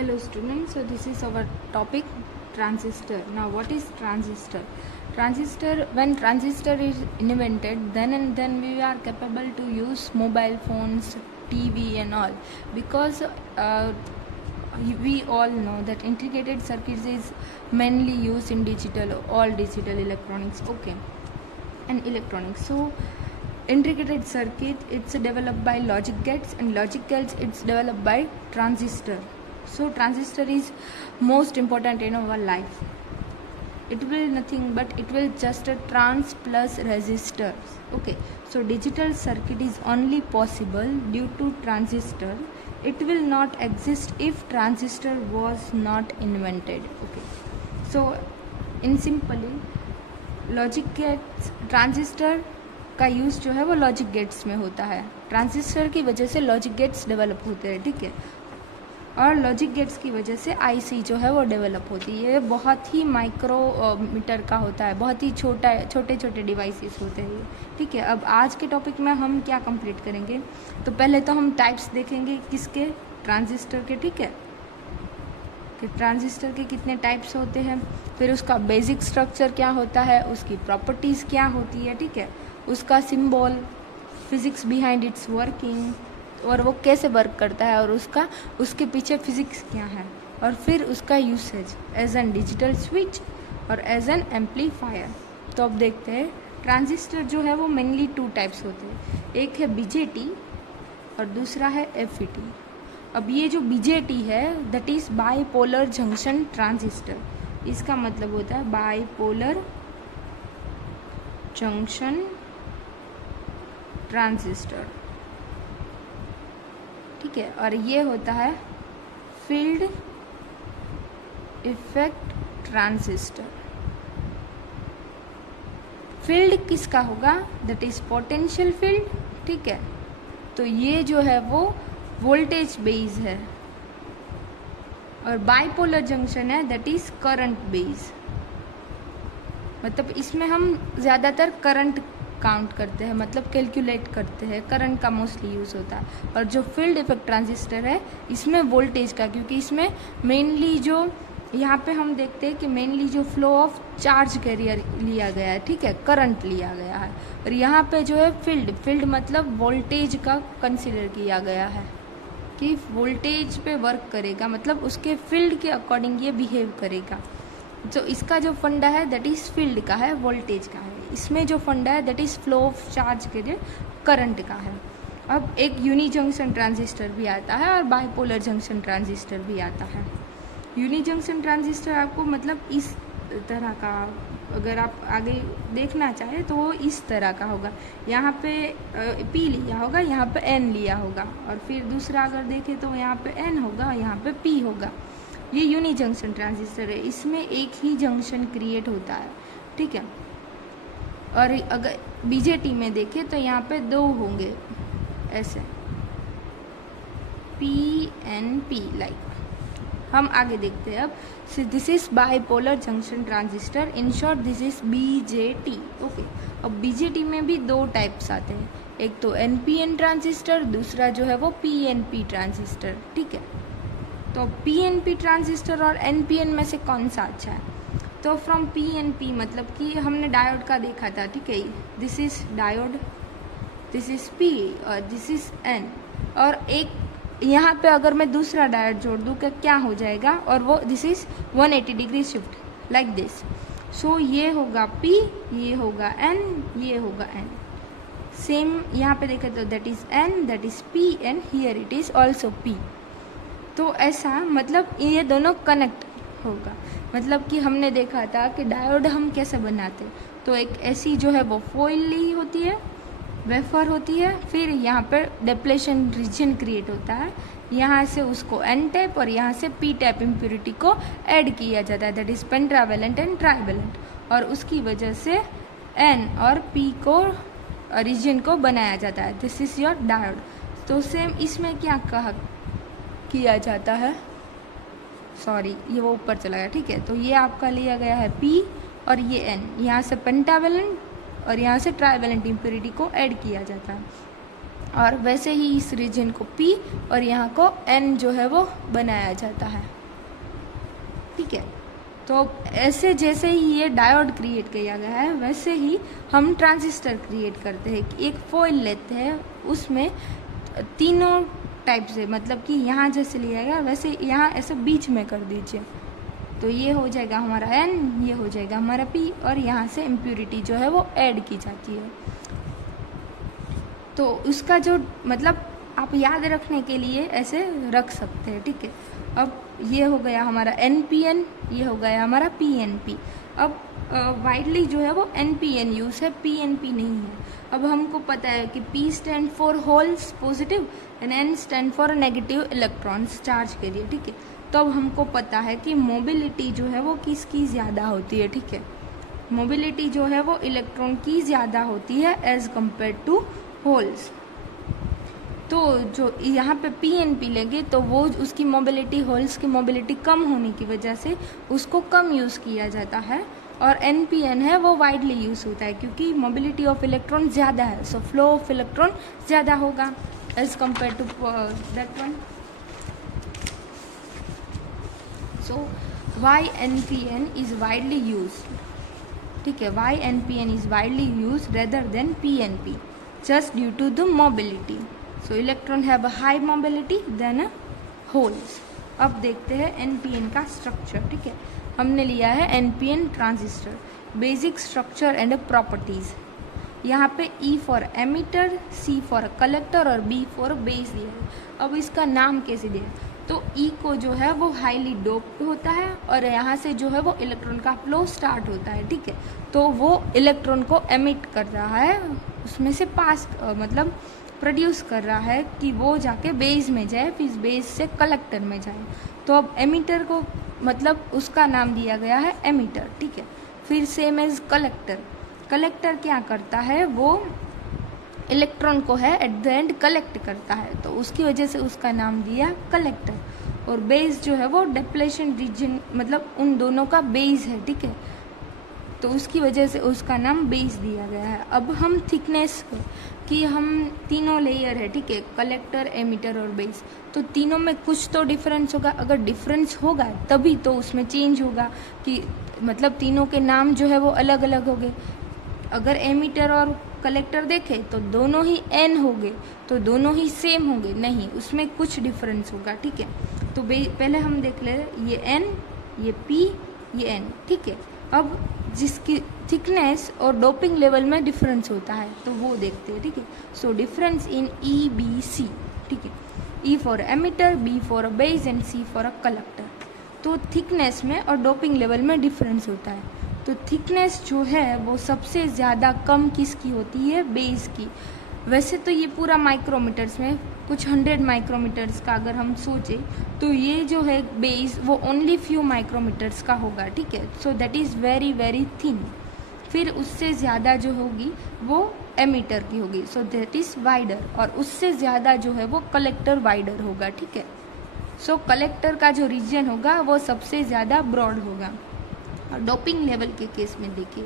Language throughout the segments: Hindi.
Hello students, so this is our topic transistor. Now what is transistor? When transistor is invented, then and then we are capable to use mobile phones, TV and all, because we all know that integrated circuits is mainly used in all digital electronics, okay, and electronics. So integrated circuit, it's developed by logic gates, and logic gates, it's developed by transistor. So transistor is most important in our life. It will nothing but it will just a trans plus resistor. Okay, so digital circuit is only possible due to transistor. It will not exist if transistor was not invented. Okay, so in simply logic gates, transistor का यूज़ जो है वो लॉजिक गेट्स में होता है. ट्रांजिस्टर की वजह से लॉजिक गेट्स डेवलप होते हैं, ठीक है, और लॉजिक गेट्स की वजह से आईसी जो है वो डेवलप होती है. ये बहुत ही माइक्रोमीटर का होता है, बहुत ही छोटे छोटे डिवाइसेस होते हैं ये, ठीक है. अब आज के टॉपिक में हम क्या कंप्लीट करेंगे, तो पहले तो हम टाइप्स देखेंगे किसके, ट्रांजिस्टर के, ठीक है, कि ट्रांजिस्टर के कितने टाइप्स होते हैं, फिर उसका बेसिक स्ट्रक्चर क्या होता है, उसकी प्रॉपर्टीज़ क्या होती है, ठीक है, उसका symbol, physics behind it's working, और वो कैसे वर्क करता है, और उसके पीछे फिज़िक्स क्या है, और फिर उसका usage as an digital switch और एज एन एम्पलीफायर. तो अब देखते हैं ट्रांजिस्टर जो है वो मेनली 2 टाइप्स होते हैं, एक है बीजेटी और दूसरा है एफईटी. अब ये जो बीजेटी है that is bipolar junction transistor. इसका मतलब होता है बाईपोलर जंक्शन ट्रांजिस्टर, ठीक है, और ये होता है फील्ड इफेक्ट ट्रांजिस्टर. फील्ड किसका होगा, दैट इज पोटेंशियल फील्ड, ठीक है. तो ये जो है वो वोल्टेज बेस है, और बाइपोलर जंक्शन है दैट इज करंट बेस. मतलब इसमें हम ज़्यादातर करंट काउंट करते हैं, मतलब कैलकुलेट करते हैं, करंट का मोस्टली यूज़ होता है. और जो फील्ड इफेक्ट ट्रांजिस्टर है इसमें वोल्टेज का, क्योंकि इसमें मेनली जो यहाँ पे हम देखते हैं कि मेनली जो फ्लो ऑफ चार्ज कैरियर लिया गया है, ठीक है, करंट लिया गया है, और यहाँ पे जो है फील्ड मतलब वोल्टेज का कंसिडर किया गया है कि वोल्टेज पे वर्क करेगा, मतलब उसके फील्ड के अकॉर्डिंग ये बिहेव करेगा. तो इसका जो फंडा है दैट इज़ फील्ड का है, वोल्टेज का है. इसमें जो फंडा है that is flow of charge के लिए करंट का है. अब एक यूनी जंक्शन ट्रांजिस्टर भी आता है और बाइपोलर जंक्शन ट्रांजिस्टर भी आता है. यूनी जंक्शन ट्रांजिस्टर आपको मतलब इस तरह का, अगर आप आगे देखना चाहें तो वो इस तरह का होगा. यहाँ पे P लिया होगा, यहाँ पे N लिया होगा, और फिर दूसरा अगर देखें तो यहाँ पे N होगा, यहाँ पे P होगा. ये यूनी जंक्शन ट्रांजिस्टर है, इसमें एक ही जंक्शन क्रिएट होता है, ठीक है. और अगर बीजेटी में देखें तो यहाँ पे 2 होंगे ऐसे, PNP लाइक. हम आगे देखते हैं अब. This is bipolar junction transistor, in short this is BJT. Okay, अब बीजेटी में भी 2 टाइप्स आते हैं, एक तो एनपीएन ट्रांजिस्टर, दूसरा जो है वो पीएनपी ट्रांजिस्टर, ठीक है. तो पीएनपी ट्रांजिस्टर और एनपीएन में से कौन सा अच्छा है, तो फ्रॉम पीएनपी मतलब कि हमने डायोड का देखा था, ठीक है, this is diode, this is P और दिस इज एन, और एक यहाँ पे अगर मैं दूसरा डायोड जोड़ दूँ क्या हो जाएगा, और वो this is 180 degree shift like this. So ये होगा P, ये होगा N, ये होगा N. सेम यहाँ पे देखें तो that is N, that is P and here it is also P. तो ऐसा मतलब ये दोनों कनेक्ट होगा. मतलब कि हमने देखा था कि डायोड हम कैसे बनाते, तो एक ऐसी जो है वो फॉइल ली होती है, वेफर होती है, फिर यहाँ पर डिप्लेशन रीजन क्रिएट होता है, यहाँ से उसको एन टाइप और यहाँ से पी टाइप इम्प्योरिटी को ऐड किया जाता है, दैट इज पेंट्रावेलेंट एंड ट्राइवेलेंट, और उसकी वजह से एन और पी को रीजन को बनाया जाता है. This is your diode. तो सेम इसमें क्या किया जाता है, सॉरी ये वो ऊपर चला गया, ठीक है. तो ये आपका लिया गया है P और ये N, यहाँ से पेंटावेलेंट और यहाँ से ट्राइवेलेंट इम्प्योरिटी को ऐड किया जाता है. और वैसे ही इस रीजन को P और यहाँ को N जो है वो बनाया जाता है, ठीक है। तो ऐसे जैसे ही ये डायोड क्रिएट किया गया है वैसे ही हम ट्रांजिस्टर क्रिएट करते हैं। एक फॉइल लेते हैं, उसमें तीनों टाइप से, मतलब कि यहाँ जैसे लिया गया वैसे यहाँ ऐसे बीच में कर दीजिए, तो ये हो जाएगा हमारा N, ये हो जाएगा हमारा P, और यहाँ से इम्प्योरिटी जो है वो ऐड की जाती है। तो उसका जो मतलब आप याद रखने के लिए ऐसे रख सकते हैं, ठीक है। अब ये हो गया हमारा NPN, ये हो गया हमारा PNP। अब वाइडली जो है वो NPN यूज़ है, PNP नहीं है। अब हमको पता है कि P stand for holes positive and N stand for negative electrons charge के लिए, ठीक है। तो अब हमको पता है कि मोबिलिटी जो है वो किसकी ज़्यादा होती है, ठीक है। मोबिलिटी जो है वो इलेक्ट्रॉन की ज़्यादा होती है एज कम्पेयर टू होल्स। तो जो यहाँ पे PNP लेंगे तो वो उसकी मोबिलिटी, होल्स की मोबिलिटी कम होने की वजह से उसको कम यूज़ किया जाता है, और NPN है वो वाइडली यूज़ होता है क्योंकि मोबिलिटी ऑफ इलेक्ट्रॉन ज़्यादा है, सो फ्लो ऑफ इलेक्ट्रॉन ज़्यादा होगा as compare to that one. So why NPN is widely used, ठीक है, why NPN is widely used rather than PNP, just due to the mobility. So electron have a high mobility than a holes. अब देखते हैं NPN का स्ट्रक्चर, ठीक है। हमने लिया है NPN transistor, basic structure and properties. यहाँ पे E for emitter, C for collector और B फॉर बेस दिया है। अब इसका नाम कैसे दिया, तो E को जो है वो हाईली डोप्ड होता है और यहाँ से जो है वो इलेक्ट्रॉन का फ्लो स्टार्ट होता है, ठीक है। तो वो इलेक्ट्रॉन को एमिट कर रहा है, उसमें से पास मतलब प्रोड्यूस कर रहा है कि वो जाके बेस में जाए, फिर बेस से कलेक्टर में जाए। तो अब एमिटर को मतलब उसका नाम दिया गया है एमिटर, ठीक है। फिर सेम एज कलेक्टर, कलेक्टर क्या करता है, वो इलेक्ट्रॉन को है एट द एंड कलेक्ट करता है, तो उसकी वजह से उसका नाम दिया कलेक्टर। और बेस जो है वो डिप्लेशन रीजन, मतलब उन दोनों का बेस है, ठीक है, तो उसकी वजह से उसका नाम बेस दिया गया है। अब हम थिकनेस कि हम तीनों लेयर है, ठीक है, कलेक्टर, एमिटर और बेस, तो तीनों में कुछ तो डिफरेंस होगा। अगर डिफरेंस होगा तभी तो उसमें चेंज होगा कि मतलब तीनों के नाम जो है वो अलग अलग हो गए। अगर एमिटर और कलेक्टर देखें तो दोनों ही N हो गए, तो दोनों ही सेम होंगे, नहीं, उसमें कुछ डिफरेंस होगा, ठीक है। तो पहले हम देख ले, ये N, ये P, ये N, ठीक है। अब जिसकी थिकनेस और डोपिंग लेवल में डिफरेंस होता है तो वो देखते हैं, ठीक है। सो डिफरेंस इन EBC, ठीक है, E for emitter, B for a base and C for a collector. तो थिकनेस में और डोपिंग लेवल में डिफरेंस होता है। तो थिकनेस जो है वो सबसे ज़्यादा कम किसकी होती है, बेस की। वैसे तो ये पूरा माइक्रोमीटर्स में कुछ 100 माइक्रोमीटर्स का अगर हम सोचें तो ये जो है बेस वो ओनली फ्यू माइक्रोमीटर्स का होगा, ठीक है। So that is very very thin. फिर उससे ज़्यादा जो होगी वो एमिटर की होगी, सो दैट इज़ वाइडर, और उससे ज़्यादा जो है वो कलेक्टर वाइडर होगा, ठीक है। सो कलेक्टर का जो रीजन होगा वो सबसे ज़्यादा ब्रॉड होगा। और डोपिंग लेवल के केस में देखिए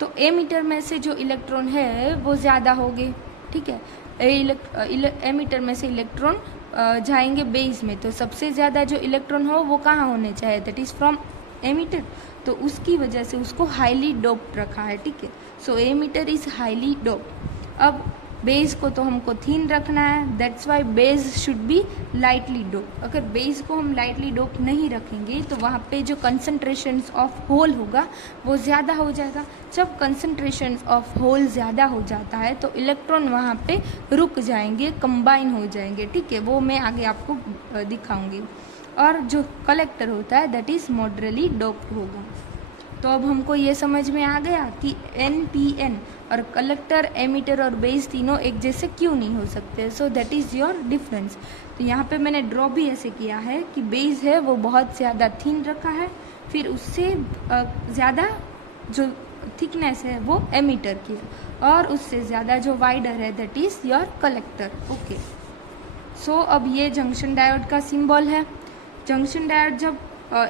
तो एमिटर में से जो इलेक्ट्रॉन है वो ज़्यादा होंगे, ठीक है। एमिटर में से इलेक्ट्रॉन जाएंगे बेस में, तो सबसे ज़्यादा जो इलेक्ट्रॉन हो वो कहाँ होने चाहिए, दैट इज़ फ्रॉम एमिटर, तो उसकी वजह से उसको हाईली डोप्ड रखा है, ठीक है। सो एमिटर इज़ हाईली डोप्ड। अब बेस को तो हमको थिन रखना है, that's why base should be lightly dope. अगर बेस को हम लाइटली डोप नहीं रखेंगे तो वहाँ पे जो कंसंट्रेशन ऑफ होल होगा वो ज़्यादा हो जाएगा। जब कंसंट्रेशन ऑफ होल ज़्यादा हो जाता है तो इलेक्ट्रॉन वहाँ पे रुक जाएंगे, कंबाइन हो जाएंगे, ठीक है, वो मैं आगे आपको दिखाऊंगी। और जो कलेक्टर होता है दैट इज़ मॉडरेटली डोप्ड होगा। तो अब हमको ये समझ में आ गया कि NPN और कलेक्टर, एमिटर और बेस तीनों एक जैसे क्यों नहीं हो सकते। सो दैट इज़ योर डिफरेंस। तो यहाँ पे मैंने ड्रॉ भी ऐसे किया है कि बेस है वो बहुत ज़्यादा थिन रखा है, फिर उससे ज़्यादा जो थिकनेस है वो एमिटर की है, और उससे ज़्यादा जो वाइडर है that is your collector. Okay, so अब ये जंक्शन डायोड का सिंबल है। जंक्शन डायोड जब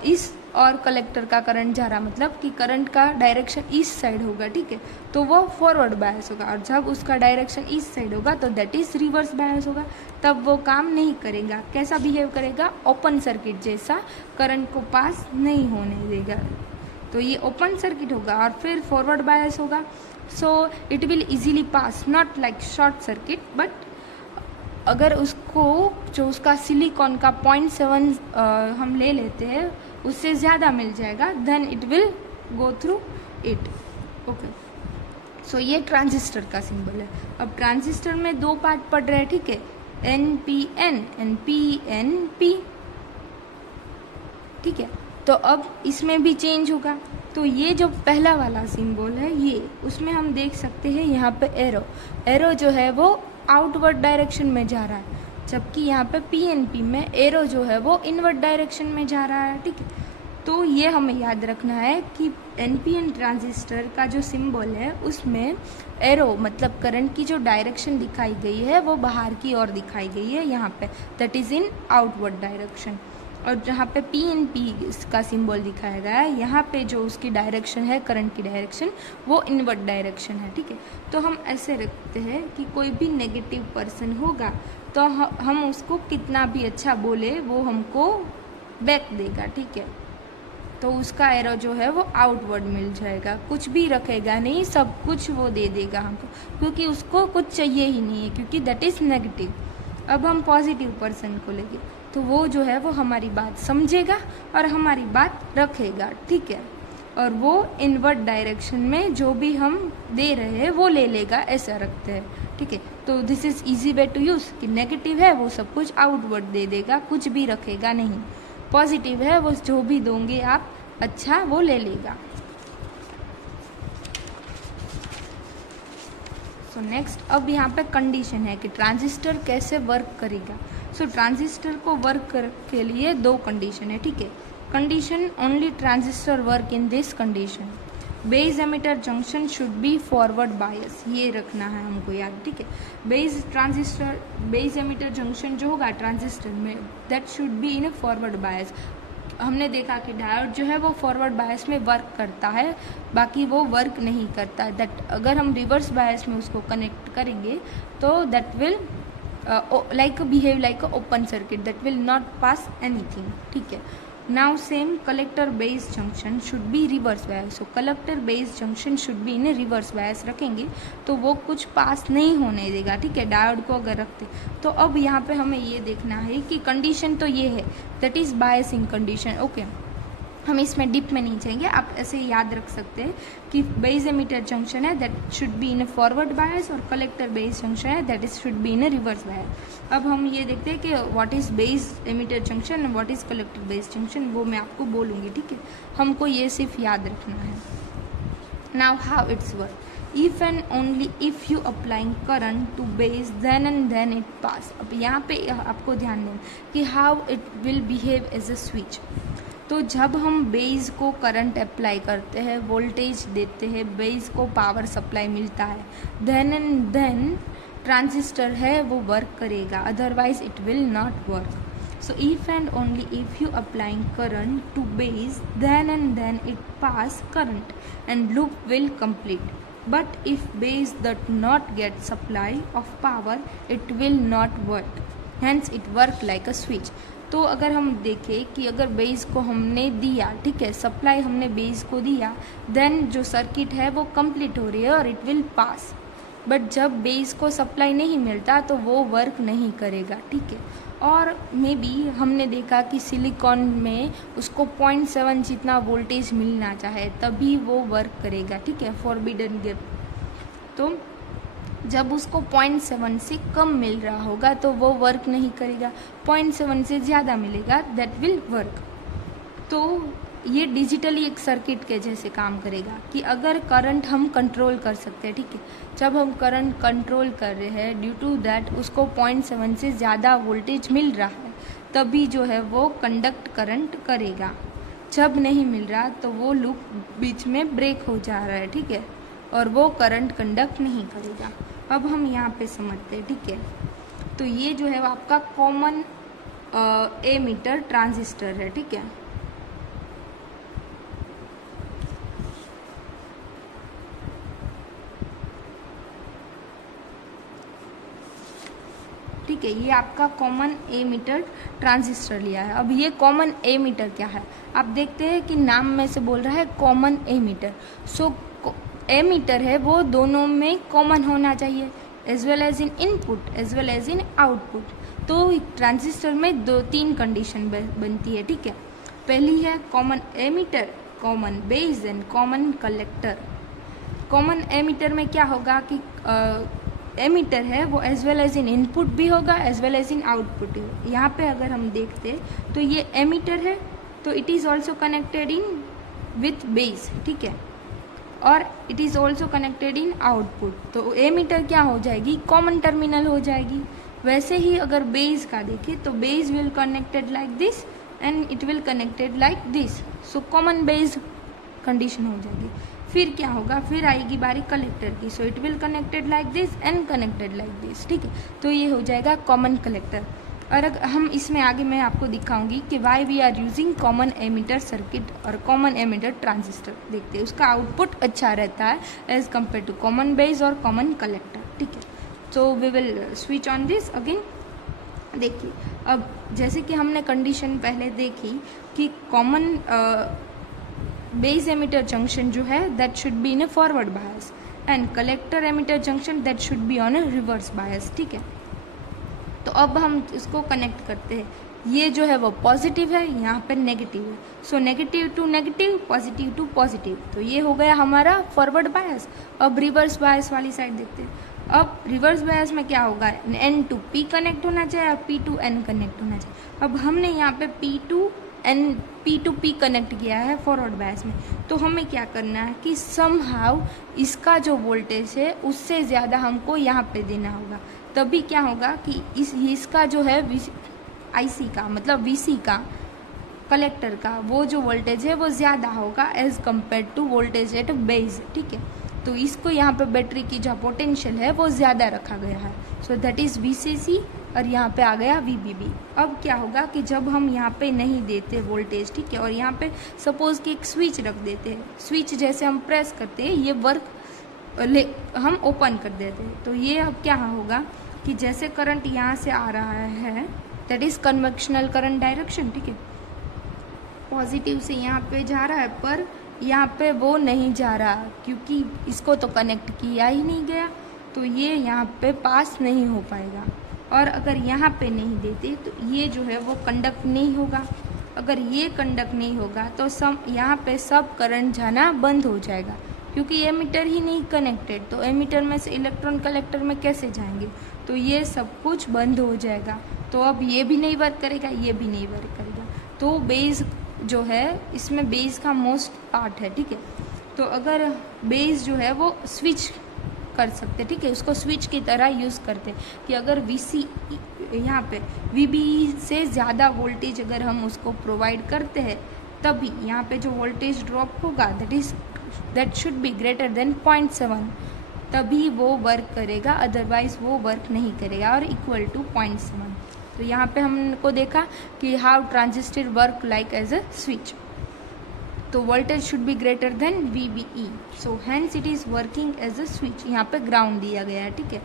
इस और कलेक्टर का करंट जा रहा, मतलब कि करंट का डायरेक्शन ईस्ट साइड होगा, ठीक है, तो वो फॉरवर्ड बायस होगा। और जब उसका डायरेक्शन ईस्ट साइड होगा तो दैट इज़ रिवर्स बायस होगा, तब वो काम नहीं करेगा। कैसा बिहेव करेगा? ओपन सर्किट जैसा, करंट को पास नहीं होने देगा, तो ये ओपन सर्किट होगा। और फिर फॉरवर्ड बायस होगा, so it will easily pass, not like short circuit, but अगर उसको जो उसका सिलिकॉन का 0.7 हम ले लेते हैं, उससे ज़्यादा मिल जाएगा, then it will go through it. Okay, so ये ट्रांजिस्टर का सिंबल है। अब ट्रांजिस्टर में दो पार्ट पढ़ रहे हैं, ठीक है, NPN एंड PNP, ठीक है। तो अब इसमें भी चेंज होगा। तो ये जो पहला वाला सिंबल है, ये उसमें हम देख सकते हैं यहाँ पे एरो जो है वो आउटवर्ड डायरेक्शन में जा रहा है, जबकि यहाँ पे PNP में एरो जो है वो इनवर्ड डायरेक्शन में जा रहा है, ठीक है। तो ये हमें याद रखना है कि NPN ट्रांजिस्टर का जो सिंबल है उसमें एरो मतलब करंट की जो डायरेक्शन दिखाई गई है वो बाहर की ओर दिखाई गई है यहाँ पे, that is in outward direction. और जहाँ पे PNP का सिंबल दिखाया गया है, यहाँ पे जो उसकी डायरेक्शन है, करंट की डायरेक्शन, वो इनवर्ड डायरेक्शन है, ठीक है। तो हम ऐसे रखते हैं कि कोई भी नेगेटिव पर्सन होगा तो हम उसको कितना भी अच्छा बोले वो हमको बैक देगा, ठीक है। तो उसका एरो जो है वो आउटवर्ड मिल जाएगा, कुछ भी रखेगा नहीं, सब कुछ वो दे देगा हमको, क्योंकि उसको कुछ चाहिए ही नहीं है, क्योंकि दैट इज़ नेगेटिव। अब हम पॉजिटिव पर्सन को लेंगे तो वो जो है वो हमारी बात समझेगा और हमारी बात रखेगा, ठीक है। और वो इनवर्ड डायरेक्शन में जो भी हम दे रहे हैं वो ले लेगा, ऐसा रखते हैं, ठीक है। तो this is easy way to use कि नेगेटिव है वो सब कुछ आउटवर्ड दे देगा, कुछ भी रखेगा नहीं। पॉजिटिव है वो जो भी दोगे आप अच्छा वो ले लेगा। सो नेक्स्ट, अब यहाँ पे कंडीशन है कि ट्रांजिस्टर कैसे वर्क करेगा। सो ट्रांजिस्टर को वर्क के लिए दो कंडीशन है, ठीक है। Condition only transistor work in this condition, base emitter junction should be forward bias, ये रखना है हमको याद, ठीक है। बेस एमिटर जंक्शन जो होगा ट्रांजिस्टर में, that should be in A forward bias. हमने देखा कि डायोड जो है वो फॉरवर्ड बायस में वर्क करता है, बाकी वो वर्क नहीं करता है। दैट अगर हम रिवर्स बायस में उसको कनेक्ट करेंगे तो that will behave like a open circuit, that will not pass anything, ठीक है। Now same collector base junction should be reverse bias, so collector base junction should be in a reverse bias रखेंगे तो वो कुछ पास नहीं होने देगा, ठीक है, डायोड को अगर रखते। तो अब यहाँ पे हमें ये देखना है कि कंडीशन तो ये है, that is biasing condition, okay. हम इसमें डिप में नहीं जाएंगे, आप ऐसे याद रख सकते हैं कि बेस एमिटर जंक्शन है that should be in A forward bias, और कलेक्टर बेस जंक्शन है that is should be in A reverse bias. अब हम ये देखते हैं कि what is base emitter junction and what is collector base junction, वो मैं आपको बोलूँगी, ठीक है। हमको ये सिर्फ याद रखना है। Now how it's work, if and only if you applying current to base then and then it pass। अब यहाँ पे आपको ध्यान देना कि how it will behave as a switch। तो जब हम बेस को करंट अप्लाई करते हैं, वोल्टेज देते हैं, बेस को पावर सप्लाई मिलता है, देन एंड देन ट्रांजिस्टर है वो वर्क करेगा, otherwise it will not work. So if and only if you applying current to base then and then it pass current and loop will complete, but if base did not get supply of power it will not work, hence it work like a switch. तो अगर हम देखें कि अगर बेस को हमने दिया, ठीक है, सप्लाई हमने बेस को दिया, देन जो सर्किट है वो कंप्लीट हो रही है और इट विल पास। बट जब बेस को सप्लाई नहीं मिलता तो वो वर्क नहीं करेगा, ठीक है। और मे बी हमने देखा कि सिलिकॉन में उसको 0.7 जितना वोल्टेज मिलना चाहे तभी वो वर्क करेगा, ठीक है, फॉरबिडन गिफ्ट। तो जब उसको 0.7 से कम मिल रहा होगा तो वो वर्क नहीं करेगा, 0.7 से ज़्यादा मिलेगा दैट विल वर्क। तो ये डिजिटली एक सर्किट के जैसे काम करेगा कि अगर करंट हम कंट्रोल कर सकते हैं, ठीक है, जब हम करंट कंट्रोल कर रहे हैं ड्यू टू दैट उसको 0.7 से ज़्यादा वोल्टेज मिल रहा है, तभी जो है वो कंडक्ट करंट करेगा। जब नहीं मिल रहा तो वो लूप बीच में ब्रेक हो जा रहा है, ठीक है, और वो करंट कंडक्ट नहीं करेगा। अब हम यहाँ पे समझते हैं, ठीक है। तो ये जो है वो आपका कॉमन एमीटर ट्रांजिस्टर है, ठीक है। ठीक है। ये आपका कॉमन एमिटर ट्रांजिस्टर लिया है। अब ये कॉमन एमिटर क्या है, आप देखते हैं कि नाम में से बोल रहा है कॉमन एमिटर। सो एमिटर है वो दोनों में कॉमन होना चाहिए, as well as in input as well as in output. तो ट्रांजिस्टर में 2-3 कंडीशन बनती है, ठीक है। पहली है common emitter, common base and common collector. Common emitter में क्या होगा कि एमिटर है वो as well as in input भी होगा as well as in output भी। यहाँ पे अगर हम देखते तो ये एमिटर है तो it is also connected in with base, ठीक है, और it is also connected in output. तो एमिटर क्या हो जाएगी, कॉमन टर्मिनल हो जाएगी। वैसे ही अगर बेस का देखें तो base will connected like this and it will connected like this. So common base condition हो जाएगी। फिर क्या होगा, फिर आएगी बारी कलेक्टर की। So it will connected like this and connected like this, ठीक है। तो ये हो जाएगा कॉमन कलेक्टर। और अगर हम इसमें आगे मैं आपको दिखाऊंगी कि why we are using common emitter circuit और कॉमन एमिटर ट्रांजिस्टर। देखते हैं उसका आउटपुट अच्छा रहता है as compare to common base और कॉमन कलेक्टर, ठीक है। So we will switch on this again. देखिए अब जैसे कि हमने कंडीशन पहले देखी कि कॉमन बेस एमिटर जंक्शन जो है that should be in A forward bias and collector emitter junction that should be on A reverse bias, ठीक है। तो अब हम इसको कनेक्ट करते हैं। ये जो है वो पॉजिटिव है, यहाँ पर नेगेटिव है। So negative to negative, positive to positive. तो ये हो गया हमारा फॉरवर्ड बायस। अब रिवर्स बायस वाली साइड देखते हैं। अब रिवर्स बायस में क्या होगा, N टू P कनेक्ट होना चाहिए और P टू N कनेक्ट होना चाहिए। अब हमने यहाँ पे P टू P कनेक्ट किया है फॉरवर्ड बायस में। तो हमें क्या करना है कि समहाउ इसका जो वोल्टेज है उससे ज़्यादा हमको यहाँ पे देना होगा। तभी क्या होगा कि इसका जो है IC का मतलब VC का कलेक्टर का वो जो वोल्टेज है वो ज़्यादा होगा as compare to voltage at base, ठीक है। तो इसको यहाँ पे बैटरी की जो पोटेंशियल है वो ज़्यादा रखा गया है। सो दैट इज़ VCC और यहाँ पे आ गया VBB। अब क्या होगा कि जब हम यहाँ पे नहीं देते वोल्टेज, ठीक है, और यहाँ पे सपोज़ कि एक स्विच रख देते हैं, स्विच जैसे हम प्रेस करते हैं ये वर्क हम ओपन कर देते हैं। तो ये अब क्या होगा कि जैसे करंट यहाँ से आ रहा है that is conventional current direction, ठीक है, पॉजिटिव से यहाँ पे जा रहा है पर यहाँ पे वो नहीं जा रहा क्योंकि इसको तो कनेक्ट किया ही नहीं गया, तो ये यहाँ पे पास नहीं हो पाएगा। और अगर यहाँ पे नहीं देते तो ये जो है वो कंडक्ट नहीं होगा। अगर ये कंडक्ट नहीं होगा तो यहाँ पे सब करंट जाना बंद हो जाएगा क्योंकि एमीटर ही नहीं कनेक्टेड। तो एमीटर में से इलेक्ट्रॉन कलेक्टर में कैसे जाएंगे, तो ये सब कुछ बंद हो जाएगा। तो अब ये भी नहीं वर्क करेगा, ये भी नहीं वर्क करेगा। तो बेस जो है इसमें बेस का मोस्ट पार्ट है, ठीक है। तो अगर बेस जो है वो स्विच कर सकते, ठीक है, उसको स्विच की तरह यूज़ करते कि अगर VC यहाँ पे VBE से ज़्यादा वोल्टेज अगर हम उसको प्रोवाइड करते हैं तभी यहाँ पे जो वोल्टेज ड्रॉप होगा that should be greater then 0.7, तभी वो वर्क करेगा, अदरवाइज वो वर्क नहीं करेगा, और इक्वल टू 0.7। तो यहाँ पे हमको देखा कि how transistor work like as a switch. तो voltage should be greater than VBE, so hence it is working as a switch. यहाँ पे ग्राउंड दिया गया है, ठीक है,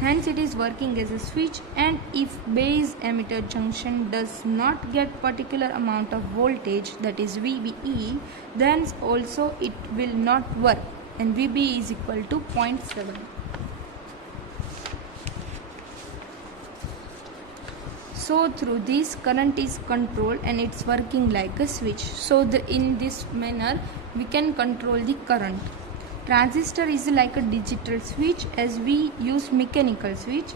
hence it is working as a switch and if base emitter junction does not get particular amount of voltage that is VBE, then also it will not work and VBE is equal to 0.7. So through this current is controlled and it's working like a switch. So in this manner we can control the current. Transistor is like a digital switch as we use mechanical switch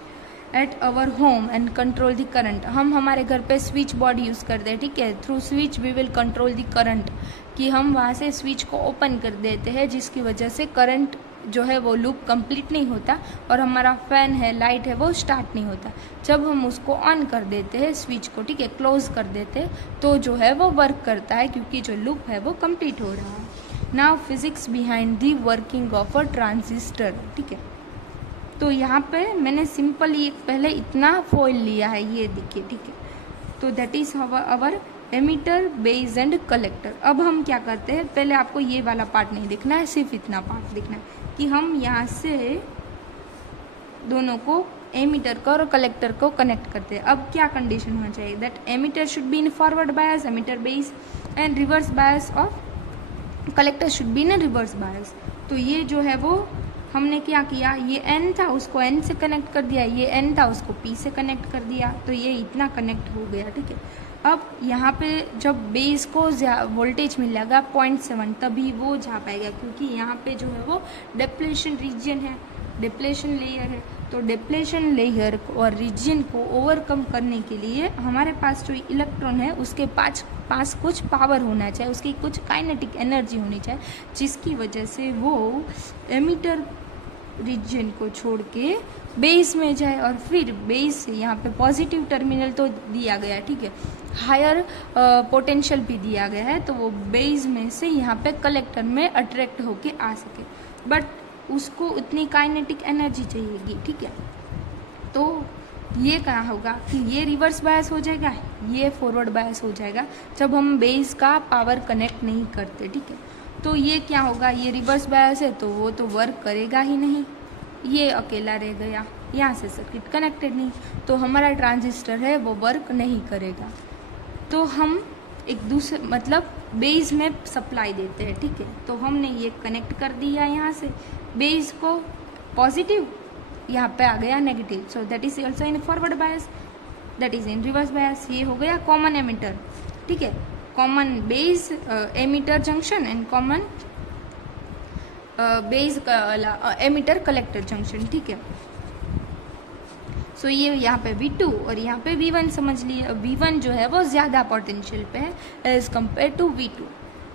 at our home and control the current. हम हमारे घर पे स्विच बोर्ड यूज़ करते हैं, ठीक है, through switch we will control the current, कि हम वहाँ से स्विच को ओपन कर देते हैं जिसकी वजह से करंट जो है वो लूप कंप्लीट नहीं होता और हमारा फैन है, लाइट है, वो स्टार्ट नहीं होता। जब हम उसको ऑन कर देते हैं स्विच को, ठीक है, क्लोज कर देते हैं, तो जो है वो वर्क करता है क्योंकि जो लूप है वो कंप्लीट हो रहा है। Now physics behind the working of a transistor, ठीक है। तो यहाँ पे मैंने सिंपली पहले इतना फॉइल लिया है, ये देखिए, ठीक है। तो that is our emitter, base and collector. अब हम क्या करते हैं, पहले आपको ये वाला पार्ट नहीं देखना है, सिर्फ इतना पार्ट देखना है कि हम यहाँ से दोनों को एमीटर को और कलेक्टर को कनेक्ट करते हैं। अब क्या कंडीशन होना चाहिए, that emitter should be in forward bias, emitter base, and reverse bias of collector should be in reverse bias. तो ये जो है वो हमने क्या किया, ये एन था उसको एन से कनेक्ट कर दिया, ये एन था उसको पी से कनेक्ट कर दिया, तो ये इतना कनेक्ट हो गया, ठीक है। अब यहाँ पे जब बेस को वोल्टेज मिलेगा 0.7 तभी वो जा पाएगा, क्योंकि यहाँ पे जो है वो डिप्लेशन रीजन है, डिप्लेशन लेयर है। तो डिप्लेशन लेयर और रीजन को ओवरकम करने के लिए हमारे पास जो इलेक्ट्रॉन है उसके पास कुछ पावर होना चाहिए, उसकी कुछ काइनेटिक एनर्जी होनी चाहिए, जिसकी वजह से वो एमीटर रीजन को छोड़ के बेस में जाए, और फिर बेस से यहाँ पे पॉजिटिव टर्मिनल तो दिया गया, ठीक है, हायर पोटेंशियल भी दिया गया है, तो वो बेस में से यहाँ पे कलेक्टर में अट्रैक्ट होके आ सके, बट उसको उतनी काइनेटिक एनर्जी चाहिएगी, ठीक है। तो ये क्या होगा कि ये रिवर्स बायस हो जाएगा, ये फॉरवर्ड बायस हो जाएगा जब हम बेस का पावर कनेक्ट नहीं करते, ठीक है। तो ये क्या होगा, ये रिवर्स बायस है तो वो तो वर्क करेगा ही नहीं, ये अकेला रह गया, यहाँ से सर्किट कनेक्टेड नहीं, तो हमारा ट्रांजिस्टर है वो वर्क नहीं करेगा। तो हम एक दूसरे मतलब बेस में सप्लाई देते हैं, ठीक है। तो हमने ये कनेक्ट कर दिया यहाँ से बेस को पॉजिटिव, यहाँ पे आ गया negative, so that is also in forward bias, that is in reverse बायस। ये हो गया कॉमन एमीटर, ठीक है, common base emitter junction and common base emitter collector junction, ठीक है। सो ये यहाँ पे V2 और यहाँ पे V1 समझ लिए। V1 जो है वो ज़्यादा पोटेंशियल पे है एज कम्पेयर टू V2।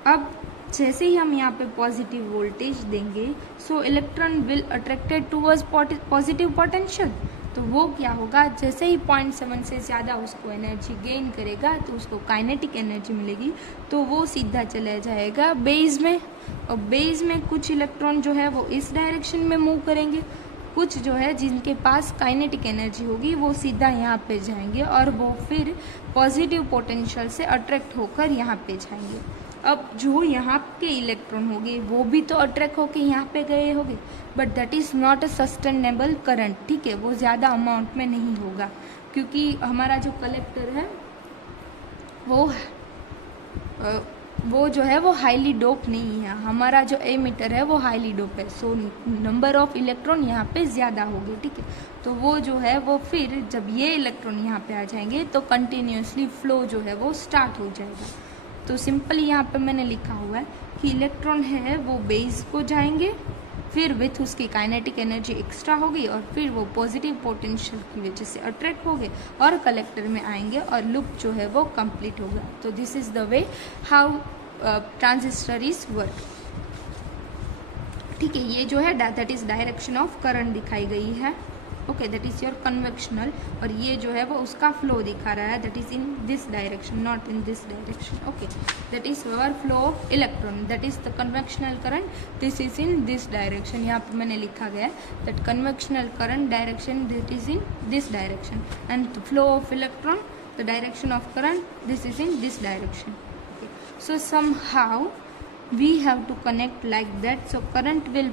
अब जैसे ही हम यहाँ पे पॉजिटिव वोल्टेज देंगे, सो electron will attracted towards positive potential. तो वो क्या होगा, जैसे ही 0.7 से ज़्यादा उसको एनर्जी गेन करेगा तो उसको काइनेटिक एनर्जी मिलेगी, तो वो सीधा चला जाएगा बेस में, और बेस में कुछ इलेक्ट्रॉन जो है वो इस डायरेक्शन में मूव करेंगे, कुछ जो है जिनके पास काइनेटिक एनर्जी होगी वो सीधा यहाँ पे जाएंगे, और वो फिर पॉजिटिव पोटेंशियल से अट्रैक्ट होकर यहाँ पे जाएंगे। अब जो यहाँ के इलेक्ट्रॉन होंगे वो भी तो अट्रैक्ट होके यहाँ पे गए होंगे, but that is not a sustainable current, ठीक है, वो ज़्यादा अमाउंट में नहीं होगा, क्योंकि हमारा जो कलेक्टर है वो जो है वो हाईली डोप नहीं है, हमारा जो एमीटर है वो हाईली डोप है, सो नंबर ऑफ इलेक्ट्रॉन यहाँ पे ज़्यादा होंगे, ठीक है। तो वो जो है वो फिर जब ये इलेक्ट्रॉन यहाँ पे आ जाएंगे तो कंटिन्यूसली फ्लो जो है वो स्टार्ट हो जाएगा। तो सिंपली यहाँ पे मैंने लिखा हुआ है कि इलेक्ट्रॉन है वो बेस को जाएंगे, फिर विथ उसकी काइनेटिक एनर्जी एक्स्ट्रा होगी, और फिर वो पॉजिटिव पोटेंशियल की वजह से अट्रैक्ट होंगे और कलेक्टर में आएंगे, और लूप जो है वो कंप्लीट होगा। तो this is the way how transistor is work, ठीक है। ये जो है that is direction of current दिखाई गई है, okay, that is your convectional, और ये जो है वो उसका फ्लो दिखा रहा है, that is in this direction, not in this direction, okay. That is your flow of electron, that is the convectional current, this is in this direction. यहाँ पे मैंने लिखा गया है that convectional current direction that is in this direction, and the flow of electron the direction of current this is in this direction, okay. So somehow we have to connect like that, so current will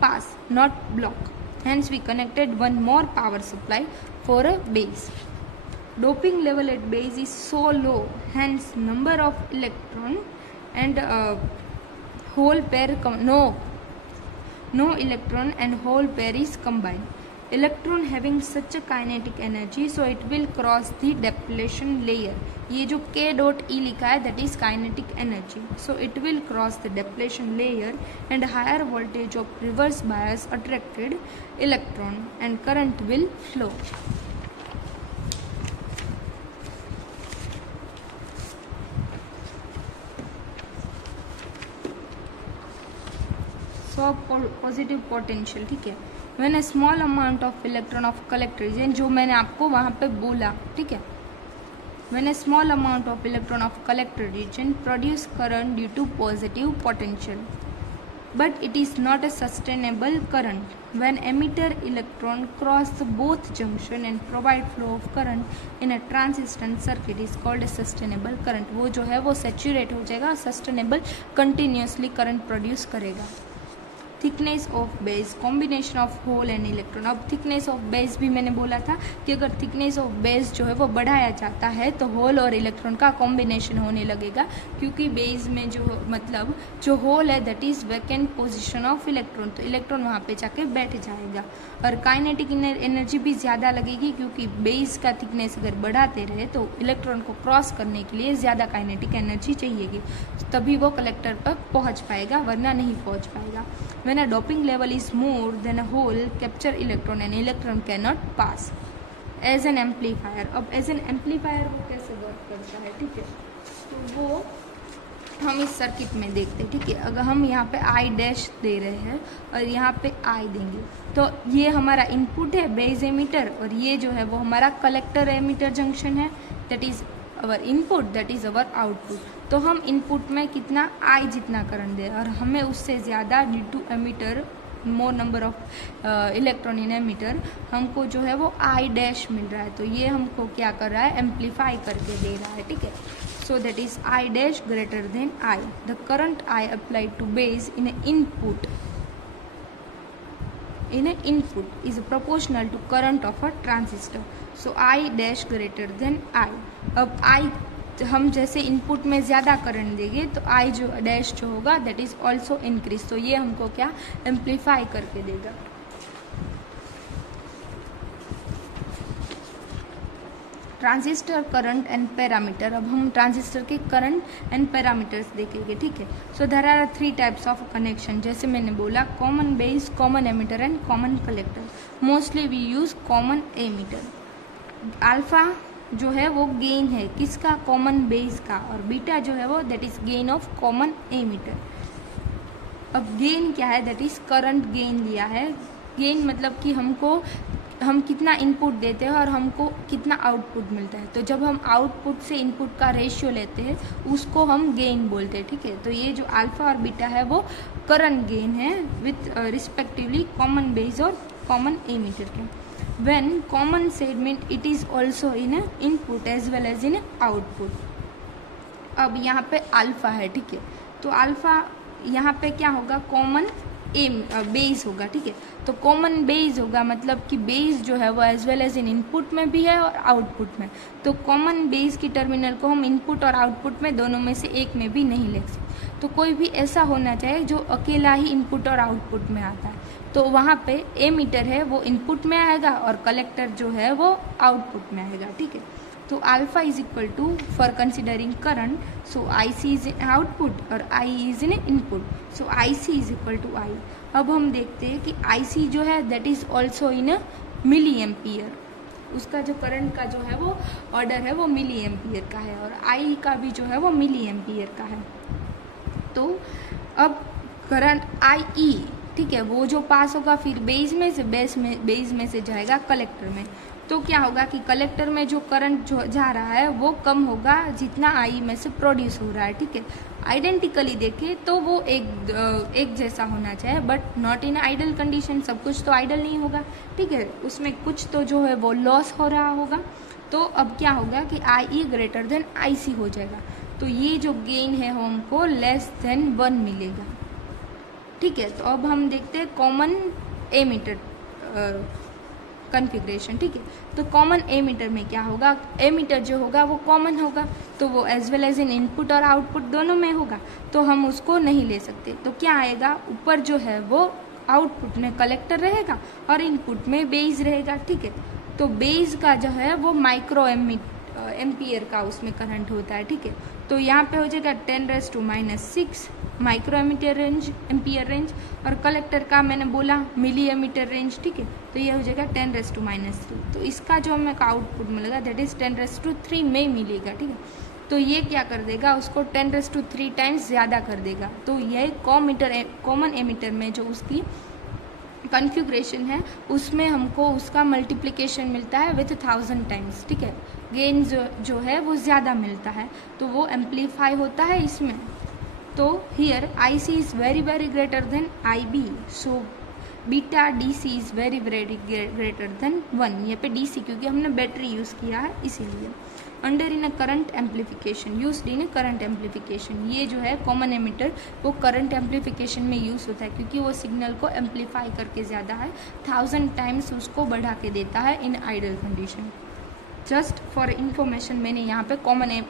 pass not block, hence we connected one more power supply for a base. Doping level at base is so low, hence number of electron and whole pair no electron and whole pair is combined. Electron having such a kinetic energy, so it will cross the depletion layer. ये जो K dot E लिखा है that is kinetic energy, so it will cross the depletion layer and higher voltage of reverse bias attracted electron and current will flow. So positive potential, ठीक है। When a small amount of electron of collector region, जो मैंने आपको वहाँ पे बोला, ठीक है, when a small amount of electron of collector region produce current due to positive potential, but it is not a sustainable current. When emitter electron cross both junction and provide flow of current in a transistor circuit is called a sustainable current. वो जो है वो saturate हो जाएगा, sustainable continuously current produce करेगा, thickness of base, combination of hole and electron. अब थिकनेस ऑफ बेस भी मैंने बोला था कि अगर थिकनेस ऑफ बेस जो है वो बढ़ाया जाता है तो होल और इलेक्ट्रॉन का कॉम्बिनेशन होने लगेगा, क्योंकि बेस में जो मतलब जो होल है that is vacant position of electron, तो इलेक्ट्रॉन वहाँ पे जाके बैठ जाएगा। और काइनेटिक एनर्जी भी ज़्यादा लगेगी, क्योंकि बेस का थिकनेस अगर बढ़ाते रहे तो इलेक्ट्रॉन को क्रॉस करने के लिए ज़्यादा काइनेटिक एनर्जी चाहिएगी, तभी वो कलेक्टर तक पहुँच पाएगा, वरना नहीं पहुँच पाएगा। When a doping level is more than a hole capture electron and electron can not pass as an amplifier. अब एज एन एम्पलीफायर वो कैसे वर्क करता है, ठीक है, तो वो हम इस सर्किट में देखते हैं, ठीक है। अगर हम यहाँ पे आई डैश दे रहे हैं और यहाँ पे आई देंगे, तो ये हमारा इनपुट है बेस एमीटर, और ये जो है वो हमारा कलेक्टर एमीटर जंक्शन है, that is our input, that is our output. तो हम इनपुट में कितना आई जितना करंट दे, और हमें उससे ज़्यादा due to emitter more number of electron in emitter हमको जो है वो आई डैश मिल रहा है, तो ये हमको क्या कर रहा है, एम्पलीफाई करके दे रहा है, ठीक है। So that is I dash greater than I. The current I applied to base in an input is proportional to current of a transistor. So I dash greater than I. अब I हम जैसे इनपुट में ज़्यादा करंट देंगे तो I जो डैश जो होगा that is also increase. तो ये हमको क्या एम्पलीफाई करके देगा। Transistor current and parameter. अब हम ट्रांजिस्टर के करंट एंड पैरामीटर्स देखेंगे, ठीक है। So there are 3 types of connection, जैसे मैंने बोला common base, common emitter and common collector. Mostly we use common emitter. Alpha जो है वो गेन है किसका, कॉमन बेस का, और बीटा जो है वो that is gain of common ammeter. अब गेन क्या है, दैट इज करंट गेन लिया है। गेन मतलब कि हम कितना इनपुट देते हैं और हमको कितना आउटपुट मिलता है, तो जब हम आउटपुट से इनपुट का रेशियो लेते हैं उसको हम गेन बोलते हैं, ठीक है। तो ये जो अल्फा और बीटा है वो करंट गेन है विथ रिस्पेक्टिवली कॉमन बेस और कॉमन एमीटर के। When common segment it is also in input as well as in output. अब यहाँ पे अल्फा है, ठीक है, तो अल्फा यहाँ पे क्या होगा, कॉमन बेस होगा, ठीक है। तो कॉमन बेस होगा मतलब कि बेस जो है वो as well as in input में भी है और आउटपुट में। तो कॉमन बेस की टर्मिनल को हम इनपुट और आउटपुट में दोनों में से एक में भी नहीं ले सकते। तो कोई भी ऐसा होना चाहिए जो अकेला ही इनपुट और आउटपुट में आता है, तो वहाँ पे एमीटर है वो इनपुट में आएगा और कलेक्टर जो है वो आउटपुट में आएगा, ठीक है। तो alpha is equal to, for considering current, so I C is in output और I is in input, so I C is equal to I. अब हम देखते हैं कि आई सी जो है that is also in milliampere, उसका जो करंट का जो है वो ऑर्डर है वो मिली एम्पियर का है, और आई का भी जो है वो मिली एम्पियर का है। तो अब करंट आई ई, ठीक है, वो जो पास होगा फिर बेस में से जाएगा कलेक्टर में। तो क्या होगा कि कलेक्टर में जो करंट जो जा रहा है वो कम होगा जितना आई में से प्रोड्यूस हो रहा है, ठीक है। आइडेंटिकली देखें तो वो एक जैसा होना चाहिए, but not in ideal condition, सब कुछ तो आइडल नहीं होगा, ठीक है, उसमें कुछ तो जो है वो लॉस हो रहा होगा। तो अब क्या होगा कि आई ई ग्रेटर देन आई सी हो जाएगा, तो ये जो गेन है हमको लेस देन 1 मिलेगा, ठीक है। तो अब हम देखते हैं कॉमन एमीटर कॉन्फ़िगरेशन, ठीक है। तो कॉमन एमीटर में क्या होगा, एमीटर जो होगा वो कॉमन होगा, तो वो as well as in input और आउटपुट दोनों में होगा, तो हम उसको नहीं ले सकते। तो क्या आएगा, ऊपर जो है वो आउटपुट में कलेक्टर रहेगा और इनपुट में बेस रहेगा, ठीक है। तो बेस का जो है वो माइक्रो एम्पियर का उसमें करंट होता है, ठीक है। तो यहाँ पे हो जाएगा 10⁻⁻6 माइक्रो एम्पियर रेंज, और कलेक्टर का मैंने बोला मिली एमीटर रेंज, ठीक है। तो ये हो जाएगा 10⁻3, तो इसका जो हमें आउटपुट मिलेगा दैट इज 10⁻3 में मिलेगा, ठीक है। तो ये क्या कर देगा, उसको 10⁻3 टाइम्स ज़्यादा कर देगा। तो ये कॉमन एमीटर में जो उसकी कॉन्फ़िगरेशन है उसमें हमको उसका मल्टीप्लिकेशन मिलता है विथ 1000 टाइम्स, ठीक है। गेन जो है वो ज़्यादा मिलता है, तो वो एम्पलीफाई होता है इसमें। तो here I C is very very greater than I B, so beta D C is very very greater than 1। यहाँ पे डी सी क्योंकि हमने बैटरी यूज़ किया है इसीलिए। Under in a current amplification, used in a current amplification. ये जो है कॉमन एमिटर वो करंट एम्पलीफिकेशन में यूज़ होता है क्योंकि वो सिग्नल को एम्पलीफाई करके ज़्यादा है 1000 टाइम्स उसको बढ़ा के देता है in ideal condition. Just for information मैंने यहाँ पे कॉमन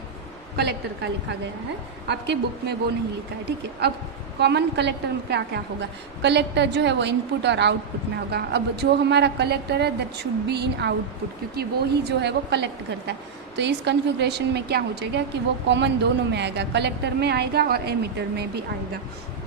कलेक्टर का लिखा गया है, आपके बुक में वो नहीं लिखा है, ठीक है। अब कॉमन कलेक्टर में क्या क्या होगा, कलेक्टर जो है वो इनपुट और आउटपुट में होगा। अब जो हमारा कलेक्टर है that should be in output, क्योंकि वो ही जो है वो कलेक्ट करता है। तो इस कॉन्फ़िगरेशन में क्या हो जाएगा कि वो कॉमन दोनों में आएगा, कलेक्टर में आएगा और एमीटर में भी आएगा,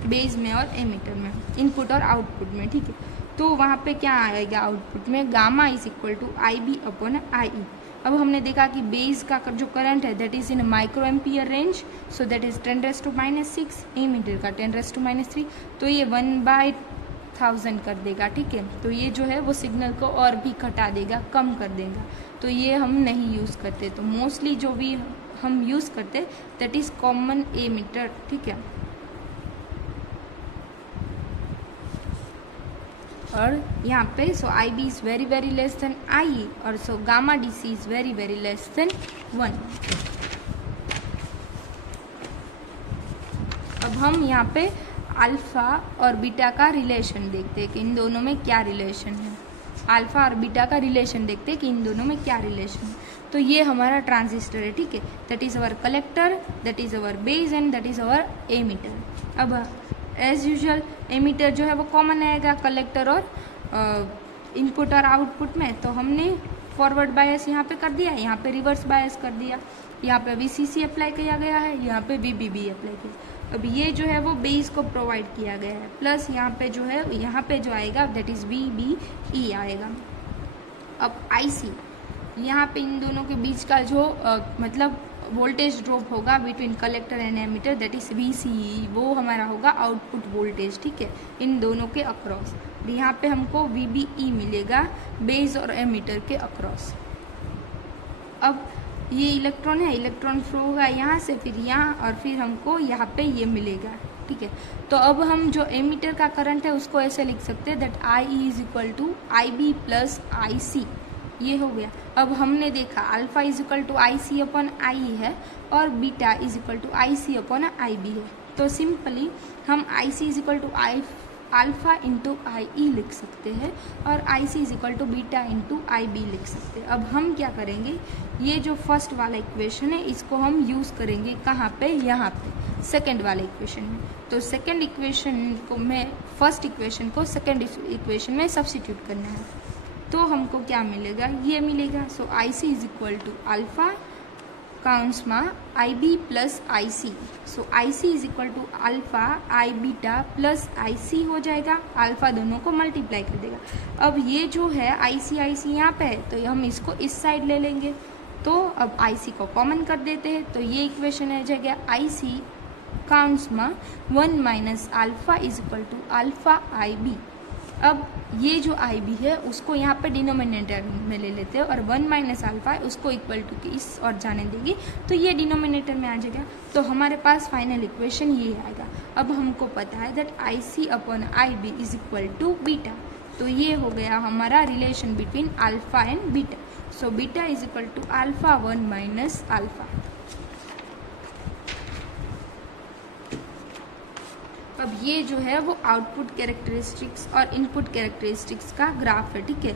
बेस में और एमीटर में, इनपुट और आउटपुट में, ठीक है। तो वहाँ पे क्या आएगा आउटपुट में, gamma is equal to IB/IE। अब हमने देखा कि बेस का जो करंट है that is in micro ampere range, so that is 10⁻⁶, emitter का 10⁻3, तो ये 1/1000 कर देगा, ठीक है। तो ये जो है वो सिग्नल को और भी घटा देगा, कम कर देगा, तो ये हम नहीं यूज़ करते। तो मोस्टली जो भी हम यूज़ करते दैट इज़ कॉमन एमीटर, ठीक है। और यहाँ पे सो IB is very very less than IE और so gamma DC is very very less than 1। अब हम यहाँ पे अल्फ़ा और बीटा का रिलेशन देखते हैं कि इन दोनों में क्या रिलेशन है, अल्फ़ा और बीटा का रिलेशन देखते हैं कि इन दोनों में क्या रिलेशन है। तो ये हमारा ट्रांजिस्टर है, ठीक है, that is our collector, that is our base and that is our emitter. अब एज यूजुअल एमीटर जो है वो कॉमन आएगा कलेक्टर और इनपुट और आउटपुट में, तो हमने फॉरवर्ड बायस यहाँ पे कर दिया, यहाँ पे रिवर्स बायस कर दिया, यहाँ पे VCC अप्लाई किया गया है, यहाँ पे VBB अप्लाई किया। अब ये जो है वो बेस को प्रोवाइड किया गया है, प्लस यहाँ पे जो है यहाँ पे जो आएगा दैट इज़ VBE आएगा। अब IC, यहाँ पे इन दोनों के बीच का जो मतलब वोल्टेज ड्रॉप होगा between collector and emitter that is VCE, वो हमारा होगा आउटपुट वोल्टेज, ठीक है, इन दोनों के अक्रॉस। यहाँ पे हमको VBE मिलेगा बेस और एमीटर के अक्रॉस। अब ये इलेक्ट्रॉन है, इलेक्ट्रॉन फ्लो होगा यहाँ से फिर यहाँ और फिर हमको यहाँ पे ये मिलेगा, ठीक है। तो अब हम जो एमीटर का करंट है उसको ऐसे लिख सकते हैं that IE is equal to IB plus IC, ये हो गया। अब हमने देखा alpha is equal to IC/IE है और beta is equal to IC/IB है, तो सिंपली हम IC is equal to alpha into IE लिख सकते हैं और IC is equal to beta into IB लिख सकते हैं। अब हम क्या करेंगे, ये जो फर्स्ट वाला इक्वेशन है इसको हम यूज़ करेंगे कहाँ पे, यहाँ पे सेकेंड वाले इक्वेशन में। तो सेकेंड इक्वेशन को मैं फर्स्ट इक्वेशन को सेकेंड इक्वेशन में सब्स्टिट्यूट करना है, तो हमको क्या मिलेगा, ये मिलेगा। So IC is equal to alpha counts में IB plus IC, so IC is equal to alpha I beta plus IC हो जाएगा, अल्फ़ा दोनों को मल्टीप्लाई कर देगा। अब ये जो है IC यहाँ पे है तो हम इसको इस साइड ले लेंगे, तो अब IC को कॉमन कर देते हैं, तो ये इक्वेशन आ जाएगा IC काउंट्स में 1 minus alpha is equal to alpha IB। अब ये जो IB है उसको यहाँ पे डिनोमिनेटर में ले लेते हैं और 1 माइनस अल्फ़ा उसको इक्वल टू इस और जाने देंगे, तो ये डिनोमिनेटर में आ जाएगा। तो हमारे पास फाइनल इक्वेशन ये आएगा। अब हमको पता है that IC/IB is equal to beta, तो ये हो गया हमारा relation between alpha and beta. So beta is equal to alpha 1 minus alpha. अब ये जो है वो आउटपुट कैरेक्टरिस्टिक्स और इनपुट कैरेक्टरिस्टिक्स का ग्राफ है, ठीक है।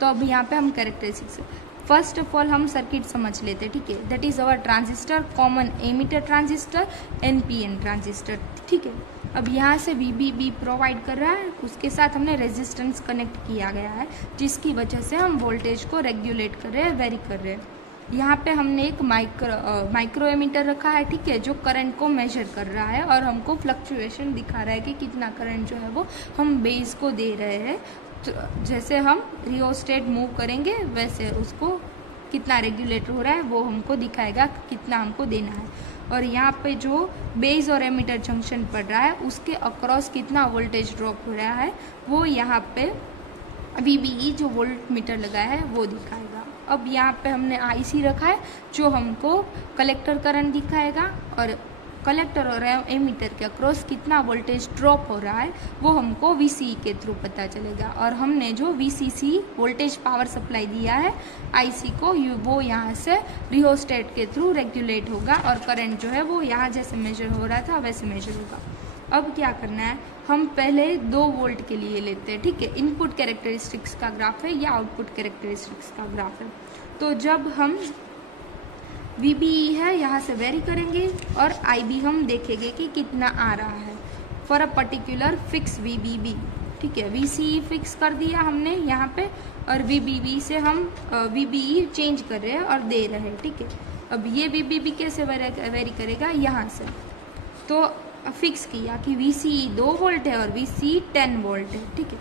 तो अब यहाँ पे हम कैरेक्टरिस्टिक्स फर्स्ट ऑफ ऑल हम सर्किट समझ लेते हैं, ठीक है। That is our transistor, common emitter transistor, NPN transistor, ठीक है। अब यहाँ से VBB प्रोवाइड कर रहा है, उसके साथ हमने रेजिस्टेंस कनेक्ट किया गया है जिसकी वजह से हम वोल्टेज को रेगुलेट कर रहे हैं, वेरी कर रहे हैं। यहाँ पे हमने एक माइक्रो एमीटर रखा है, ठीक है, जो करंट को मेजर कर रहा है और हमको फ्लक्चुएशन दिखा रहा है कि कितना करंट जो है वो हम बेस को दे रहे हैं। तो जैसे हम रियोस्टेट मूव करेंगे वैसे उसको कितना रेगुलेट हो रहा है वो हमको दिखाएगा कितना हमको देना है। और यहाँ पे जो बेस और एमीटर जंक्शन पड़ रहा है उसके अक्रॉस कितना वोल्टेज ड्रॉप हो रहा है वो यहाँ पे VBE जो वोल्ट मीटर लगाया है वो दिखाएगा। अब यहाँ पे हमने IC रखा है जो हमको कलेक्टर करंट दिखाएगा और कलेक्टर और एमीटर के अक्रॉस कितना वोल्टेज ड्रॉप हो रहा है वो हमको VCE के थ्रू पता चलेगा। और हमने जो VCC वोल्टेज पावर सप्लाई दिया है IC को, वो यहाँ से रियोस्टेट के थ्रू रेगुलेट होगा और करंट जो है वो यहाँ जैसे मेजर हो रहा था वैसे मेजर होगा। अब क्या करना है, हम पहले 2 वोल्ट के लिए लेते हैं, ठीक है। इनपुट कैरेक्टरिस्टिक्स का ग्राफ है या आउटपुट कैरेक्टरिस्टिक्स का ग्राफ है। तो जब हम VBE है यहाँ से वेरी करेंगे और IB हम देखेंगे कि कितना आ रहा है for a particular fix VBB, ठीक है। VCE फिक्स कर दिया हमने यहाँ पे और VBB से हम VBE चेंज कर रहे हैं और दे रहे हैं, ठीक है। अब ये VBB कैसे वेरी करेगा, यहाँ से तो फिक्स किया कि VCE 2 वोल्ट है और VCE 10 वोल्ट है, ठीक है।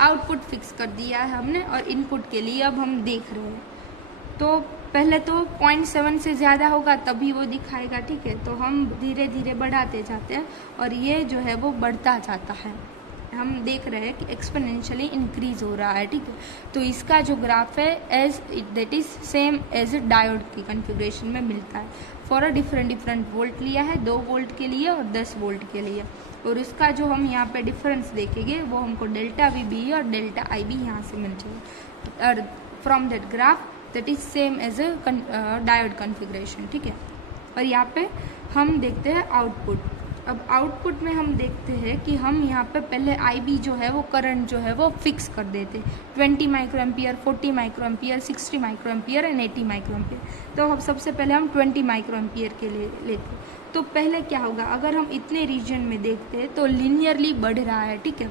आउटपुट फिक्स कर दिया है हमने और इनपुट के लिए अब हम देख रहे हैं। तो पहले तो 0.7 से ज़्यादा होगा तभी वो दिखाएगा, ठीक है। तो हम धीरे धीरे बढ़ाते जाते हैं और ये जो है वो बढ़ता जाता है। हम देख रहे हैं कि एक्सपोनेंशियली इंक्रीज हो रहा है, ठीक है। तो इसका जो ग्राफ है as that is same as diode की कॉन्फ़िगरेशन में मिलता है। फॉर अ डिफरेंट वोल्ट लिया है, 2 वोल्ट के लिए और 10 वोल्ट के लिए। और इसका जो हम यहाँ पे डिफरेंस देखेंगे वो हमको डेल्टा VBE और डेल्टा IB यहाँ से मिल जाएगा। और from that graph that is same as a diode configuration, ठीक है। और यहाँ पे हम देखते हैं आउटपुट। अब आउटपुट में हम देखते हैं कि हम यहाँ पे पहले IB जो है वो करंट जो है वो फिक्स कर देते, 20 micro ampere, 40 micro ampere, 60 micro ampere and 80 micro ampere. तो हम सबसे पहले हम 20 माइक्रो एम्पियर के लिए लेते। तो पहले क्या होगा, अगर हम इतने रीजन में देखते हैं तो लीनियरली बढ़ रहा है, ठीक है।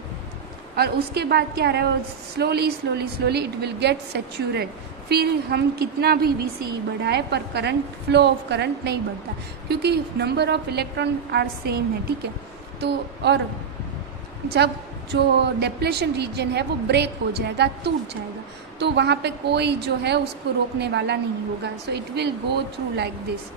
और उसके बाद क्या रहा है, slowly it will get saturate. फिर हम कितना भी VCE बढ़ाए पर करंट, फ्लो ऑफ करंट नहीं बढ़ता क्योंकि number of electron are same है, ठीक है। तो और जब जो डेप्लेशन रीजन है वो ब्रेक हो जाएगा, टूट जाएगा, तो वहाँ पे कोई जो है उसको रोकने वाला नहीं होगा। So it will go through like this,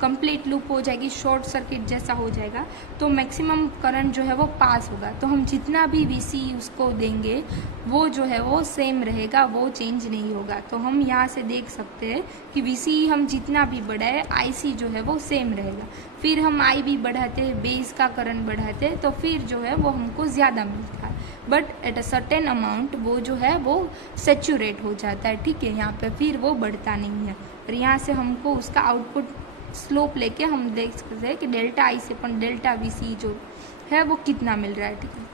complete loop हो जाएगी, शॉर्ट सर्किट जैसा हो जाएगा। तो मैक्सिमम करंट जो है वो पास होगा। तो हम जितना भी VCE उसको देंगे वो जो है वो सेम रहेगा, वो चेंज नहीं होगा। तो हम यहाँ से देख सकते हैं कि VCE हम जितना भी बढ़ाए IC जो है वो सेम रहेगा। फिर हम IB बढ़ाते हैं, बेस का करंट बढ़ाते हैं, तो फिर जो है वो हमको ज़्यादा मिलता है। But at a certain amount वो जो है वो सेचुरेट हो जाता है, ठीक है। यहाँ पे फिर वो बढ़ता नहीं है। और यहाँ से हमको उसका आउटपुट स्लोप लेके हम देख सकते हैं कि डेल्टा IC अपन डेल्टा VCE जो है वो कितना मिल रहा है, ठीक है।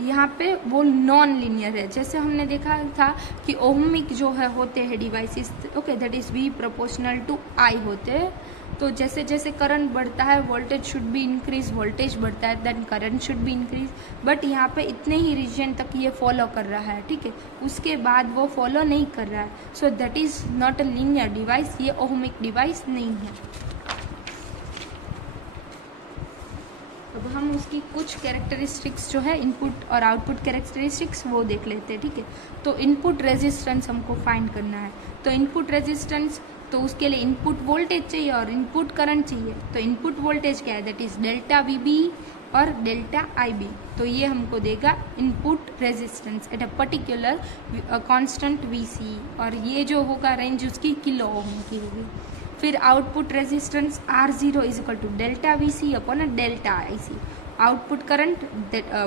यहाँ पे वो नॉन लीनियर है, जैसे हमने देखा था कि ओहमिक जो है होते हैं devices, okay, that is V proportional to I होते हैं। तो जैसे जैसे करंट बढ़ता है voltage should be increase, voltage बढ़ता है then current should be increase. But यहाँ पे इतने ही रीजन तक ये फॉलो कर रहा है, ठीक है। उसके बाद वो फॉलो नहीं कर रहा है। So that is not a linear device, ये ओहमिक डिवाइस नहीं है। अब हम उसकी कुछ कैरेक्टरिस्टिक्स जो है इनपुट और आउटपुट कैरेक्टरिस्टिक्स वो देख लेते हैं, ठीक है। तो इनपुट रेजिस्टेंस हमको फाइंड करना है। तो इनपुट रेजिस्टेंस, तो उसके लिए इनपुट वोल्टेज चाहिए और इनपुट करंट चाहिए। तो इनपुट वोल्टेज क्या है, दैट इज डेल्टा VBE और डेल्टा IB। तो ये हमको देगा input resistance at a particular constant VCE, और ये जो होगा रेंज उसकी किलो ओम की होगी। फिर output resistance R0 is equal to delta VCE upon delta IC। Output current